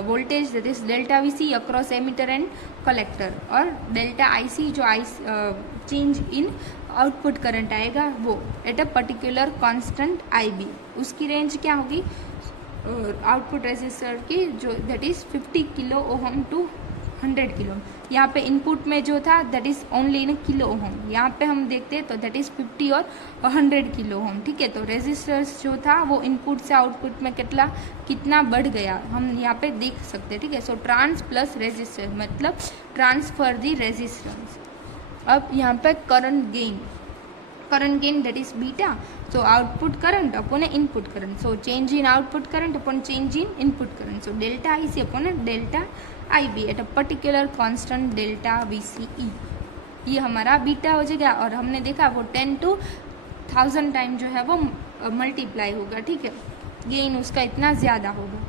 voltage that is delta VCE across emitter and collector, और डेल्टा IC जो चेंज इन आउटपुट करंट आएगा वो at a particular constant IB। उसकी रेंज क्या होगी आउटपुट रेजिस्टर की, जो that is 50 kilo ohm to 100 kilo. यहाँ पे इनपुट में जो था that is only in kilo ohm, यहाँ पे हम देखते हैं तो दैट इज 50 और 100 किलो ओहम, ठीक है। तो रेजिस्टेंस जो था वो इनपुट से आउटपुट में कितना बढ़ गया हम यहाँ पे देख सकते हैं, ठीक है। सो ट्रांस प्लस रेजिस्टेंस मतलब ट्रांसफर दी रेजिस्टेंस। अब यहाँ पे current gain that is beta, so output current upon input current, so change in output current upon change in input current, so delta IC upon delta IB at a particular constant delta VCE। ये हमारा बीटा हो जाएगा। और हमने देखा वो 10 to 1000 टाइम जो है वो मल्टीप्लाई होगा, ठीक है। गेन उसका इतना ज़्यादा होगा।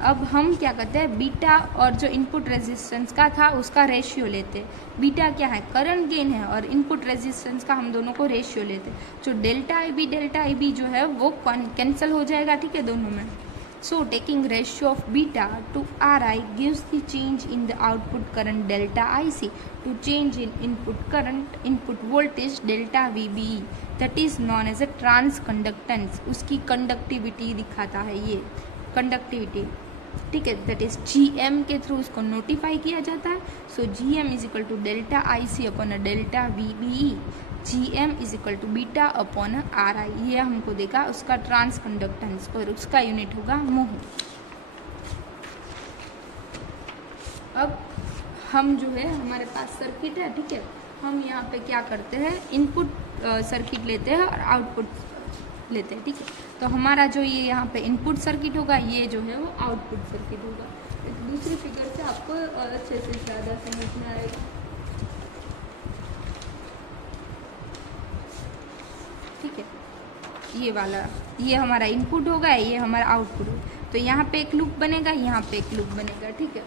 अब हम क्या करते हैं, बीटा और जो इनपुट रेजिस्टेंस का था उसका रेशियो लेते हैं। बीटा क्या है, करंट गेन है, और इनपुट रेजिस्टेंस का हम दोनों को रेशियो लेते हैं। जो डेल्टा आई बी जो है वो कैंसिल हो जाएगा, ठीक है, दोनों में। So taking ratio of beta to R I gives the change in the output current delta I C to change in input current input voltage delta V B E, that is known as a transconductance. उसकी कंडक्टिविटी दिखाता है ये, कंडक्टिविटी, ठीक है, दैट इज GM के थ्रू उसको नोटिफाई किया जाता है। So GM is equal to delta I C upon delta V B E, GM is equal to beta upon R I. ये हमको देखा उसका ट्रांस कंडक्टेंस, और उसका यूनिट होगा मोह। अब हम जो है, हमारे पास सर्किट है, ठीक है, हम यहाँ पे क्या करते हैं, इनपुट सर्किट लेते हैं और आउटपुट लेते हैं, ठीक है। तो हमारा जो ये यहाँ पे इनपुट सर्किट होगा, ये जो है वो आउटपुट सर्किट होगा। दूसरी फिगर से आपको और अच्छे से ज़्यादा समझ में आएगा, ठीक है। ये वाला, ये हमारा इनपुट होगा, ये हमारा आउटपुट होगा। तो यहाँ पे एक लूप बनेगा, यहाँ पे एक लूप बनेगा, ठीक है।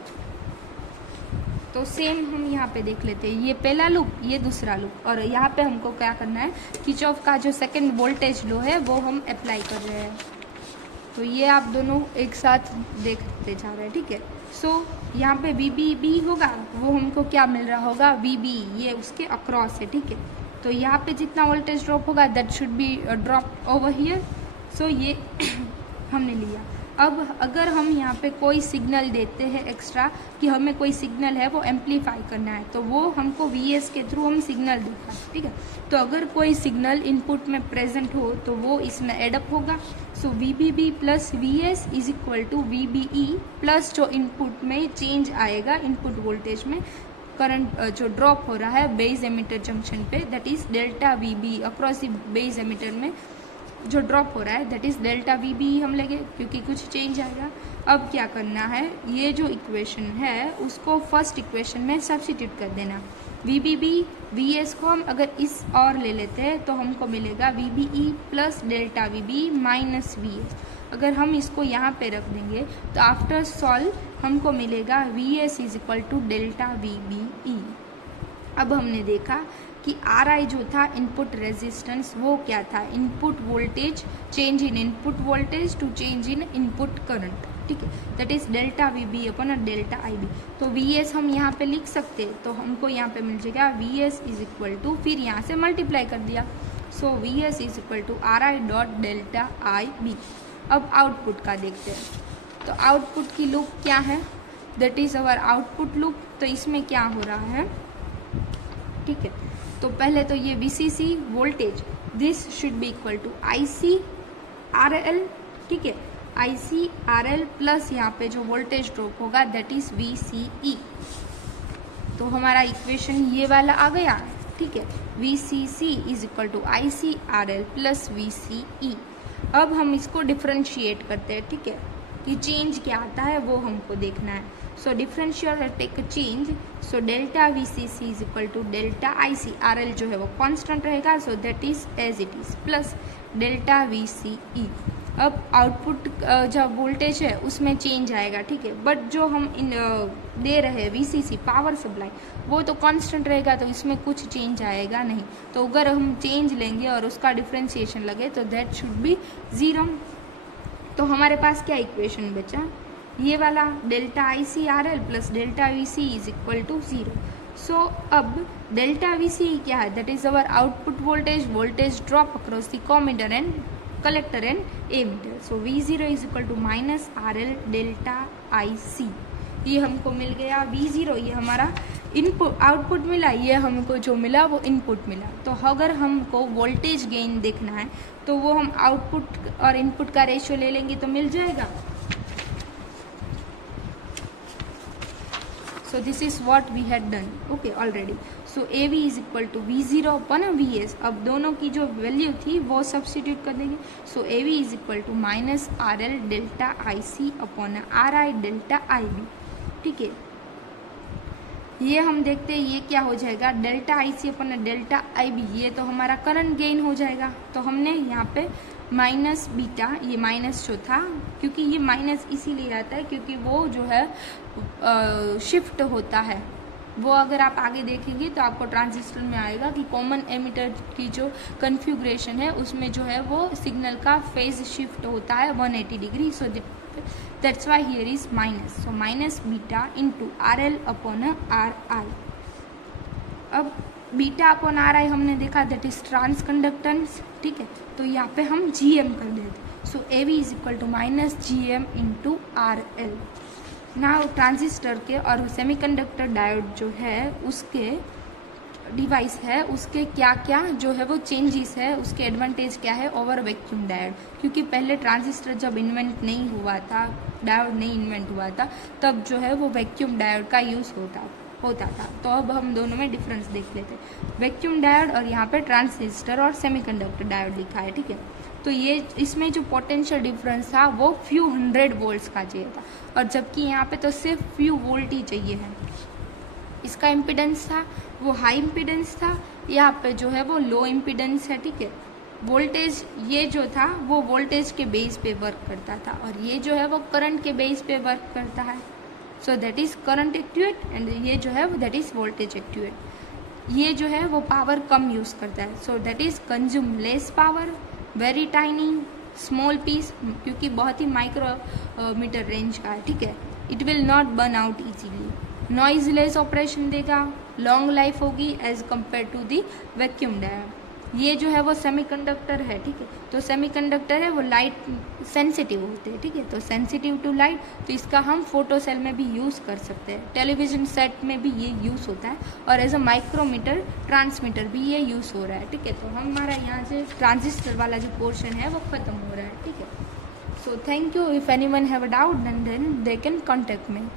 तो सेम हम यहाँ पे देख लेते हैं, ये पहला लूप, ये दूसरा लूप, और यहाँ पे हमको क्या करना है, किरचॉफ का जो सेकंड वोल्टेज लॉ है वो हम अप्लाई कर रहे हैं। तो ये आप दोनों एक साथ देखते जा रहे हैं, ठीक है। सो यहाँ पे VBB होगा, वो हमको क्या मिल रहा होगा, VB, ये उसके अक्रॉस है, ठीक है। तो यहाँ पे जितना वोल्टेज ड्रॉप होगा that should be drop over here. So ये हमने लिया। अब अगर हम यहाँ पे कोई सिग्नल देते हैं एक्स्ट्रा, कि हमें कोई सिग्नल है वो एम्पलीफाई करना है, तो वो हमको VS के थ्रू हम सिग्नल देता है, ठीक है। तो अगर कोई सिग्नल इनपुट में प्रेजेंट हो तो वो इसमें एडअप होगा। So VBB plus VS is equal to VBE plus जो इनपुट में चेंज आएगा, इनपुट वोल्टेज में करंट जो ड्रॉप हो रहा है बेस एमिटर जंक्शन पे, that is delta VB across the base emitter में जो ड्रॉप हो रहा है, दैट इज डेल्टा VB हम लेंगे, क्योंकि कुछ चेंज आएगा। अब क्या करना है, ये जो इक्वेशन है उसको फर्स्ट इक्वेशन में सब्स्टिट्यूट कर देना। VBB VS को हम अगर इस और ले लेते हैं तो हमको मिलेगा VBE plus delta VB minus VS। अगर हम इसको यहाँ पे रख देंगे तो आफ्टर सॉल्व हमको मिलेगा VS is equal to delta VBE। अब हमने देखा कि RI जो था इनपुट रेजिस्टेंस, वो क्या था, input voltage, change in input voltage to change in input current, ठीक है, that is delta VB upon delta IB। तो VS हम यहाँ पे लिख सकते हैं, तो हमको यहाँ पे मिल जाएगा VS इज इक्वल टू, फिर यहाँ से मल्टीप्लाई कर दिया, so VS is equal to RI dot delta IB। अब आउटपुट का देखते हैं। तो आउटपुट की लूप क्या है, that is our output loop. तो इसमें क्या हो रहा है, ठीक है, तो पहले तो ये VCC voltage, this should be equal to IC RL, ठीक है, IC RL प्लस यहाँ पे जो वोल्टेज ड्रॉप होगा दैट इज VCE। तो हमारा इक्वेशन ये वाला आ गया, ठीक है, VCC is equal to IC RL plus VCE। अब हम इसको डिफ्रेंशिएट करते हैं, ठीक है, कि चेंज क्या आता है वो हमको देखना है। So differentiate take change, so delta VCC is equal to delta IC RL जो है वो कांस्टेंट रहेगा, so that is as it is plus delta VCE। अब आउटपुट जब वोल्टेज है उसमें चेंज आएगा, ठीक है, बट जो हम दे रहे हैं VCC पावर सप्लाई वो तो कांस्टेंट रहेगा, तो इसमें कुछ चेंज आएगा नहीं। तो अगर हम चेंज लेंगे और उसका डिफ्रेंशिएशन लगे तो दैट शुड बी 0। तो हमारे पास क्या इक्वेशन बचा, ये वाला delta IC RL plus delta VC is equal to 0। So अब डेल्टा VC क्या है, that is our output voltage, voltage drop across the emitter and collector and emitter. So V0 is equal to minus RL delta IC। ये हमको मिल गया V0, ये हमारा इनपुट आउटपुट मिला, ये हमको जो मिला वो इनपुट मिला। तो अगर हमको वोल्टेज गेन देखना है तो वो हम आउटपुट और इनपुट का रेशियो ले लेंगे तो मिल जाएगा। So this is what we had done, okay, already. So AV is equal to V0 upon VS। अब दोनों की जो वैल्यू थी वो सब्स्टिट्यूट कर देंगे। So AV is equal to minus RL delta IC upon RI delta IB, ठीक है। ये हम देखते हैं ये क्या हो जाएगा, delta IC upon delta IB, ये तो हमारा करंट गेन हो जाएगा। तो हमने यहाँ पे माइनस बीटा, ये माइनस जो था, क्योंकि ये माइनस इसीलिए आता है क्योंकि वो जो है शिफ्ट होता है। वो अगर आप आगे देखेंगे तो आपको ट्रांजिस्टर में आएगा कि कॉमन एमिटर की जो कन्फिग्रेशन है उसमें जो है वो सिग्नल का फेज शिफ्ट होता है 180 degree. So that's why here is minus. So minus beta into R L upon R आई। अब बीटा अपॉन आर आई हमने देखा दैट इज ट्रांस कंडक्टेंस, ठीक है, तो यहाँ पे हम जी एम कर देते। So A V is equal to minus G M into R L. ना ट्रांजिस्टर के और सेमीकंडक्टर डायोड जो है उसके डिवाइस है, उसके क्या क्या जो है वो चेंजेस है, उसके एडवांटेज क्या है ओवर वैक्यूम डायोड। क्योंकि पहले ट्रांजिस्टर जब इन्वेंट नहीं हुआ था, डायोड नहीं इन्वेंट हुआ था, तब जो है वो वैक्यूम डायोड का यूज़ होता था। तो अब हम दोनों में डिफरेंस देख लेते हैं। वैक्यूम डायोड और यहाँ पे ट्रांजिस्टर और सेमीकंडक्टर डायोड लिखा है, ठीक है। तो ये इसमें जो पोटेंशियल डिफरेंस था वो फ्यू 100 वोल्ट्स का चाहिए था, और जबकि यहाँ पे तो सिर्फ फ्यू वोल्ट ही चाहिए है। इसका इम्पिडेंस था वो हाई इम्पिडेंस था, यहाँ पे जो है वो लो इम्पिडेंस है, ठीक है। वोल्टेज ये जो था वो वोल्टेज के बेस पे वर्क करता था, और ये जो है वो करंट के बेस पे वर्क करता है। So that is current activate, and ये जो है दैट इज़ वोल्टेज एक्टिवेट। ये जो है वो पावर कम यूज़ करता है। So that is consume less power, very tiny small piece, क्योंकि बहुत ही माइक्रो मीटर रेंज का है, ठीक है। It will not burn out easily, noise less operation देगा, लॉन्ग लाइफ होगी as compare to the vacuum diode. ये जो है वो सेमीकंडक्टर है, ठीक है, तो सेमीकंडक्टर है वो लाइट सेंसिटिव होते हैं, ठीक है, तो सेंसिटिव टू लाइट, तो इसका हम फोटो सेल में भी यूज़ कर सकते हैं, टेलीविजन सेट में भी ये यूज़ होता है, और एज अ माइक्रोमीटर ट्रांसमीटर भी ये यूज़ हो रहा है, ठीक है। तो हमारा यहाँ से ट्रांजिस्टर वाला जो पोर्शन है वो ख़त्म हो रहा है, ठीक है। So thank you. If any one have a doubt then they can contact me.